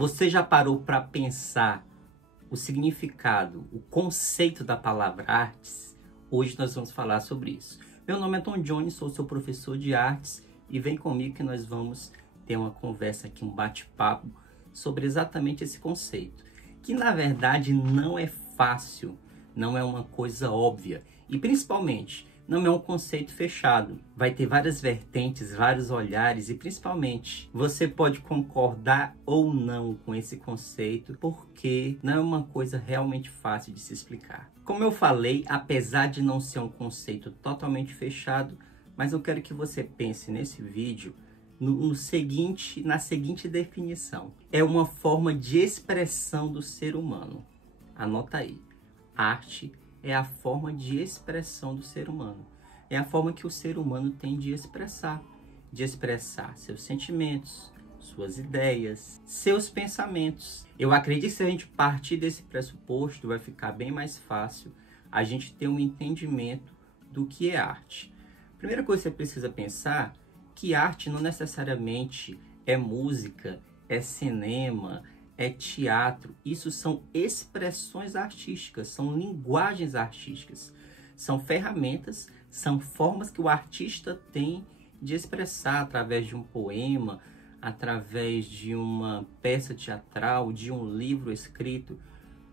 Você já parou para pensar o significado, o conceito da palavra artes? Hoje nós vamos falar sobre isso. Meu nome é Tom Jones, sou seu professor de artes e vem comigo que nós vamos ter uma conversa aqui, um bate-papo sobre exatamente esse conceito, que na verdade não é fácil, não é uma coisa óbvia e principalmente não é um conceito fechado. Vai ter várias vertentes, vários olhares e principalmente você pode concordar ou não com esse conceito, porque não é uma coisa realmente fácil de se explicar. Como eu falei, apesar de não ser um conceito totalmente fechado, mas eu quero que você pense nesse vídeo na seguinte definição. É uma forma de expressão do ser humano. Anota aí. Arte é a forma de expressão do ser humano. É a forma que o ser humano tem de expressar seus sentimentos, suas ideias, seus pensamentos. Eu acredito que se a gente partir desse pressuposto, vai ficar bem mais fácil a gente ter um entendimento do que é arte. Primeira coisa que você precisa pensar, que arte não necessariamente é música, é cinema, é teatro. Isso são expressões artísticas, são linguagens artísticas, são ferramentas, são formas que o artista tem de expressar através de um poema, através de uma peça teatral, de um livro escrito.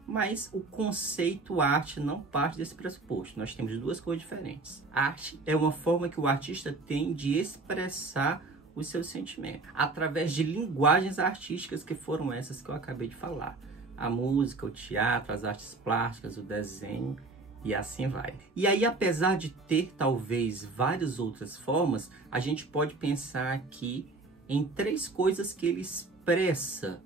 Mas o conceito arte não parte desse pressuposto. Nós temos duas coisas diferentes. Arte é uma forma que o artista tem de expressar os seus sentimentos, através de linguagens artísticas que foram essas que eu acabei de falar. A música, o teatro, as artes plásticas, o desenho e assim vai. E aí, apesar de ter talvez várias outras formas, a gente pode pensar aqui em três coisas que ele expressa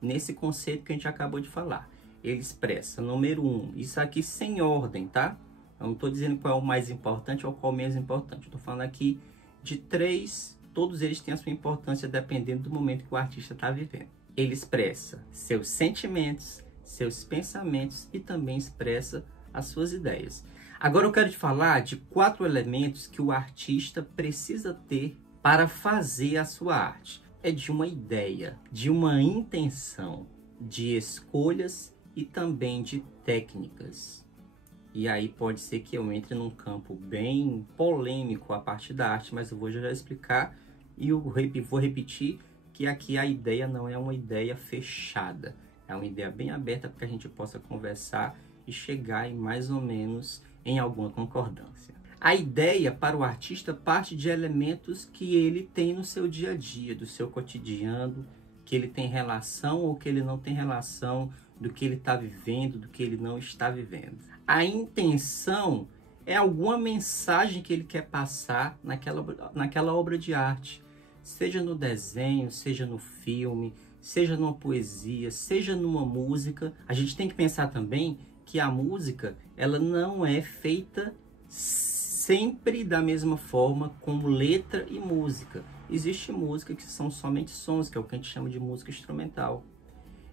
nesse conceito que a gente acabou de falar. Ele expressa, número 1, isso aqui sem ordem, tá? Eu não estou dizendo qual é o mais importante ou qual é o menos importante. Estou falando aqui de três. Todos eles têm a sua importância dependendo do momento que o artista está vivendo. Ele expressa seus sentimentos, seus pensamentos e também expressa as suas ideias. Agora eu quero te falar de 4 elementos que o artista precisa ter para fazer a sua arte. É de uma ideia, de uma intenção, de escolhas e também de técnicas. E aí pode ser que eu entre num campo bem polêmico a partir da arte, mas eu vou já explicar e eu vou repetir que aqui a ideia não é uma ideia fechada. É uma ideia bem aberta para que a gente possa conversar e chegar em mais ou menos em alguma concordância. A ideia para o artista parte de elementos que ele tem no seu dia a dia, do seu cotidiano, que ele tem relação ou que ele não tem relação, do que ele está vivendo, do que ele não está vivendo. A intenção é alguma mensagem que ele quer passar naquela obra de arte, seja no desenho, seja no filme, seja numa poesia, seja numa música. A gente tem que pensar também que a música ela não é feita sempre da mesma forma como letra e música. Existe música que são somente sons, que é o que a gente chama de música instrumental.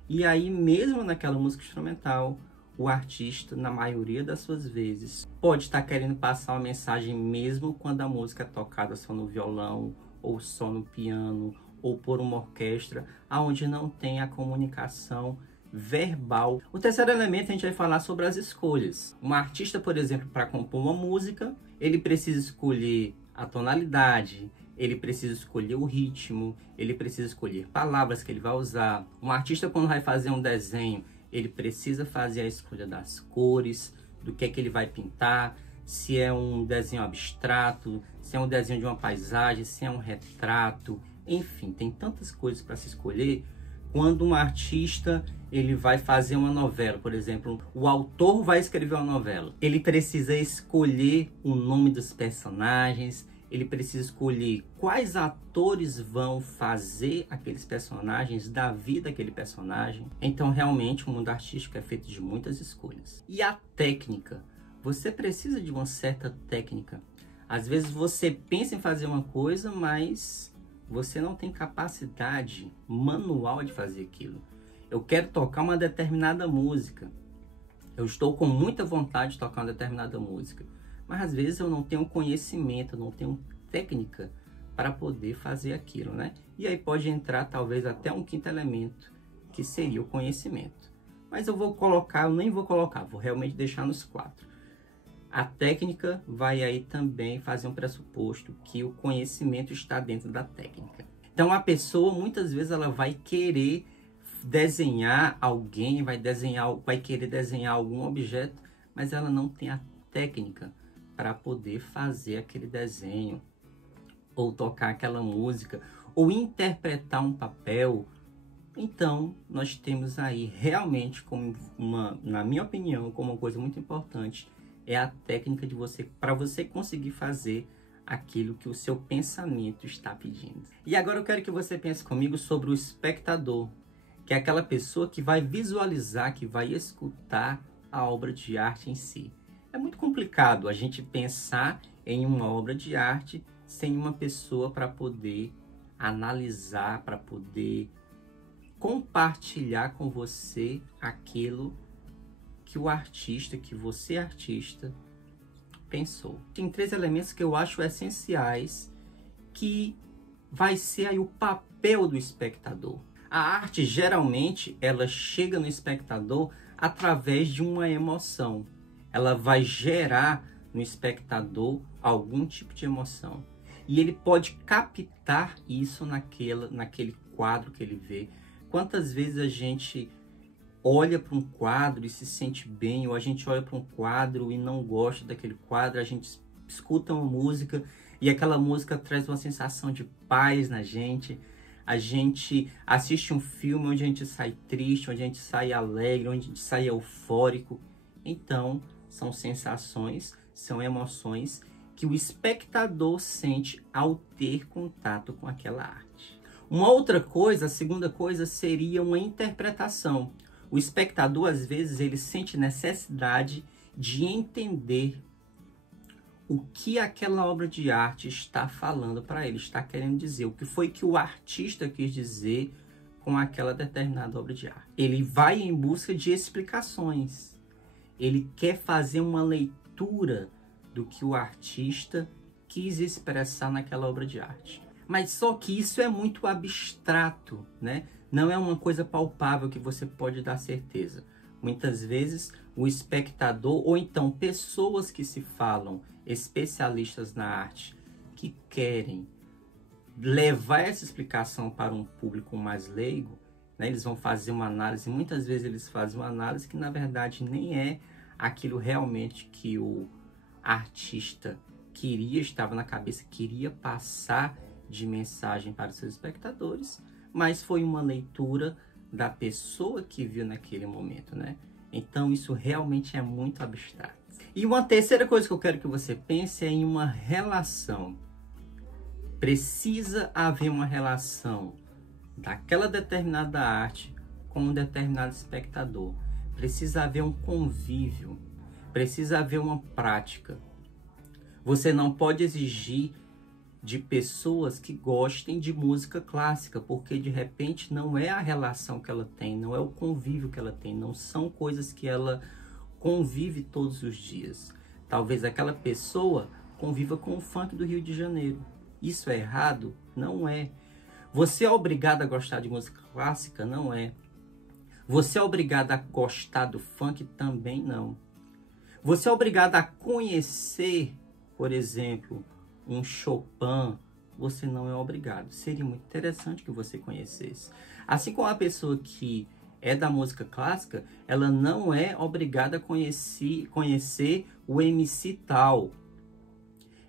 E aí, mesmo naquela música instrumental, o artista, na maioria das suas vezes, pode estar querendo passar uma mensagem mesmo quando a música é tocada só no violão, ou só no piano, ou por uma orquestra, onde não tem a comunicação verbal. O terceiro elemento, a gente vai falar sobre as escolhas. Um artista, por exemplo, para compor uma música, ele precisa escolher a tonalidade, ele precisa escolher o ritmo, ele precisa escolher palavras que ele vai usar. Um artista, quando vai fazer um desenho, ele precisa fazer a escolha das cores, do que é que ele vai pintar, se é um desenho abstrato, se é um desenho de uma paisagem, se é um retrato. Enfim, tem tantas coisas para se escolher. Quando um artista ele vai fazer uma novela, por exemplo, o autor vai escrever uma novela, ele precisa escolher o nome dos personagens, ele precisa escolher quais atores vão fazer aqueles personagens, da vida daquele personagem. Então, realmente, o mundo artístico é feito de muitas escolhas. E a técnica? Você precisa de uma certa técnica. Às vezes você pensa em fazer uma coisa, mas você não tem capacidade manual de fazer aquilo. Eu quero tocar uma determinada música. Eu estou com muita vontade de tocar uma determinada música. Mas às vezes eu não tenho conhecimento, eu não tenho técnica para poder fazer aquilo, né? E aí pode entrar talvez até um quinto elemento, que seria o conhecimento. Mas eu nem vou colocar, vou realmente deixar nos 4. A técnica vai aí também fazer um pressuposto que o conhecimento está dentro da técnica. Então a pessoa, muitas vezes, ela vai querer desenhar alguém, vai querer desenhar algum objeto, mas ela não tem a técnica para poder fazer aquele desenho, ou tocar aquela música, ou interpretar um papel. Então, nós temos aí realmente, na minha opinião, como uma coisa muito importante, é a técnica para você conseguir fazer aquilo que o seu pensamento está pedindo. E agora eu quero que você pense comigo sobre o espectador, que é aquela pessoa que vai visualizar, que vai escutar a obra de arte em si. É muito complicado a gente pensar em uma obra de arte sem uma pessoa para poder analisar, para poder compartilhar com você aquilo que o artista, que você artista, pensou. Tem 3 elementos que eu acho essenciais, que vai ser aí o papel do espectador. A arte, geralmente, ela chega no espectador através de uma emoção. Ela vai gerar no espectador algum tipo de emoção. E ele pode captar isso naquele quadro que ele vê. Quantas vezes a gente olha para um quadro e se sente bem, ou a gente olha para um quadro e não gosta daquele quadro, a gente escuta uma música e aquela música traz uma sensação de paz na gente. A gente assiste um filme onde a gente sai triste, onde a gente sai alegre, onde a gente sai eufórico. Então, são sensações, são emoções que o espectador sente ao ter contato com aquela arte. Uma outra coisa, a segunda coisa, seria uma interpretação. O espectador, às vezes, ele sente necessidade de entender o que aquela obra de arte está falando para ele, está querendo dizer, o que foi que o artista quis dizer com aquela determinada obra de arte. Ele vai em busca de explicações. Ele quer fazer uma leitura do que o artista quis expressar naquela obra de arte. Mas só que isso é muito abstrato, né? Não é uma coisa palpável que você pode dar certeza. Muitas vezes o espectador, ou então pessoas que se falam especialistas na arte, que querem levar essa explicação para um público mais leigo, né? Eles vão fazer uma análise, muitas vezes eles fazem uma análise que na verdade nem é aquilo realmente que o artista estava na cabeça, queria passar de mensagem para os seus espectadores, mas foi uma leitura da pessoa que viu naquele momento, né? Então isso realmente é muito abstrato. E uma terceira coisa que eu quero que você pense é em uma relação. Precisa haver uma relação daquela determinada arte com um determinado espectador. Precisa haver um convívio, precisa haver uma prática. Você não pode exigir de pessoas que gostem de música clássica, porque de repente não é a relação que ela tem, não é o convívio que ela tem, não são coisas que ela convive todos os dias. Talvez aquela pessoa conviva com o funk do Rio de Janeiro. Isso é errado? Não é. Você é obrigado a gostar de música clássica? Não é. Você é obrigado a gostar do funk? Também não. Você é obrigado a conhecer, por exemplo, um Chopin? Você não é obrigado. Seria muito interessante que você conhecesse. Assim como a pessoa que é da música clássica, ela não é obrigada a conhecer o MC tal.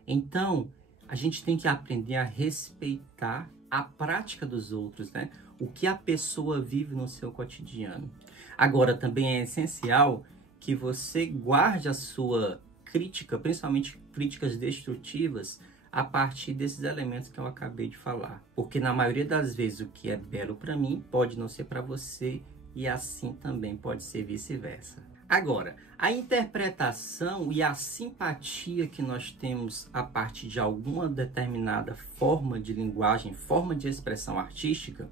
Então, a gente tem que aprender a respeitar a prática dos outros, né? O que a pessoa vive no seu cotidiano. Agora, também é essencial que você guarde a sua crítica, principalmente críticas destrutivas, a partir desses elementos que eu acabei de falar. Porque na maioria das vezes o que é belo para mim pode não ser para você, e assim também pode ser vice-versa. Agora, a interpretação e a simpatia que nós temos a partir de alguma determinada forma de linguagem, forma de expressão artística,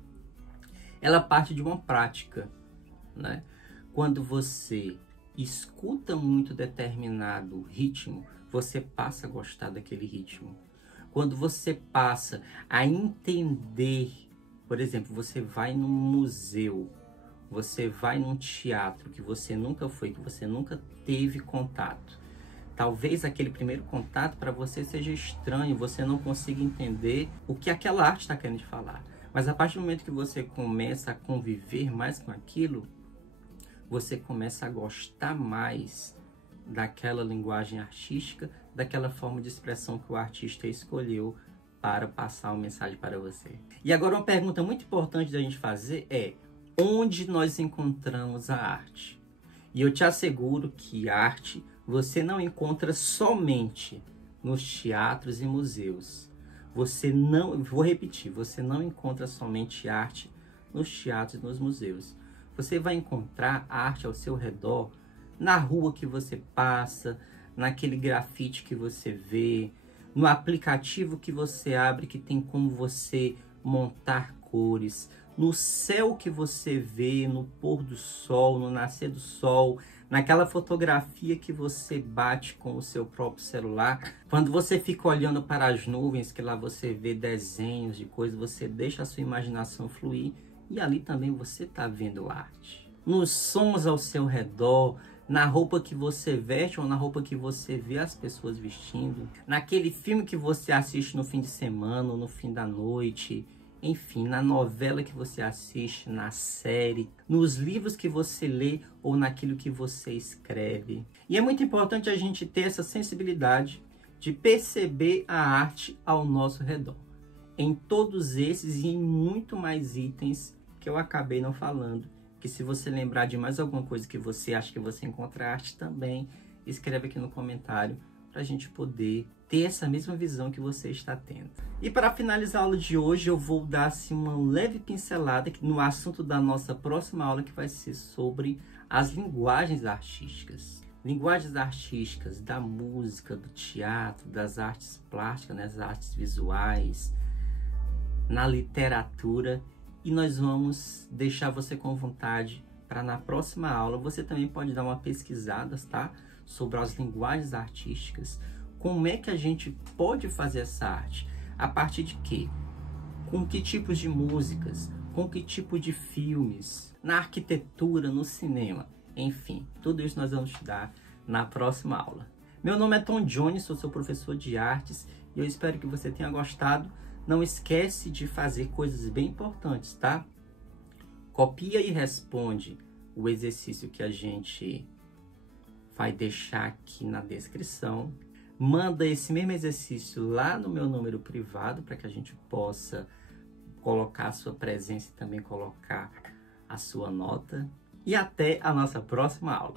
ela parte de uma prática, né? Quando você escuta muito determinado ritmo, você passa a gostar daquele ritmo. Quando você passa a entender, por exemplo, você vai num museu você vai num teatro que você nunca foi, que você nunca teve contato. Talvez aquele primeiro contato para você seja estranho, você não consiga entender o que aquela arte está querendo te falar. Mas a partir do momento que você começa a conviver mais com aquilo, você começa a gostar mais daquela linguagem artística, daquela forma de expressão que o artista escolheu para passar uma mensagem para você. E agora uma pergunta muito importante da gente fazer é: onde nós encontramos a arte? E eu te asseguro que arte você não encontra somente nos teatros e museus. Vou repetir, você não encontra somente arte nos teatros e nos museus. Você vai encontrar arte ao seu redor, na rua que você passa, naquele grafite que você vê, no aplicativo que você abre que tem como você montar cores, no céu que você vê, no pôr do sol, no nascer do sol, naquela fotografia que você bate com o seu próprio celular. Quando você fica olhando para as nuvens, que lá você vê desenhos de coisas, você deixa a sua imaginação fluir e ali também você está vendo arte. Nos sons ao seu redor, na roupa que você veste ou na roupa que você vê as pessoas vestindo, naquele filme que você assiste no fim de semana ou no fim da noite, enfim, na novela que você assiste, na série, nos livros que você lê ou naquilo que você escreve. E é muito importante a gente ter essa sensibilidade de perceber a arte ao nosso redor. Em todos esses e em muito mais itens que eu acabei não falando, que se você lembrar de mais alguma coisa que você acha que você encontra arte também, escreve aqui no comentário para a gente poder ter essa mesma visão que você está tendo. E para finalizar a aula de hoje, eu vou dar assim, uma leve pincelada no assunto da nossa próxima aula, que vai ser sobre as linguagens artísticas. Linguagens artísticas da música, do teatro, das artes plásticas, das artes visuais, na literatura. E nós vamos deixar você com vontade para na próxima aula você também pode dar uma pesquisada, tá? Sobre as linguagens artísticas. Como é que a gente pode fazer essa arte? A partir de quê? Com que tipos de músicas? Com que tipo de filmes? Na arquitetura, no cinema? Enfim, tudo isso nós vamos estudar na próxima aula. Meu nome é Tom Jones, sou seu professor de artes e eu espero que você tenha gostado. Não esquece de fazer coisas bem importantes, tá? Copia e responde o exercício que a gente vai deixar aqui na descrição. Manda esse mesmo exercício lá no meu número privado para que a gente possa colocar a sua presença e também colocar a sua nota. E até a nossa próxima aula.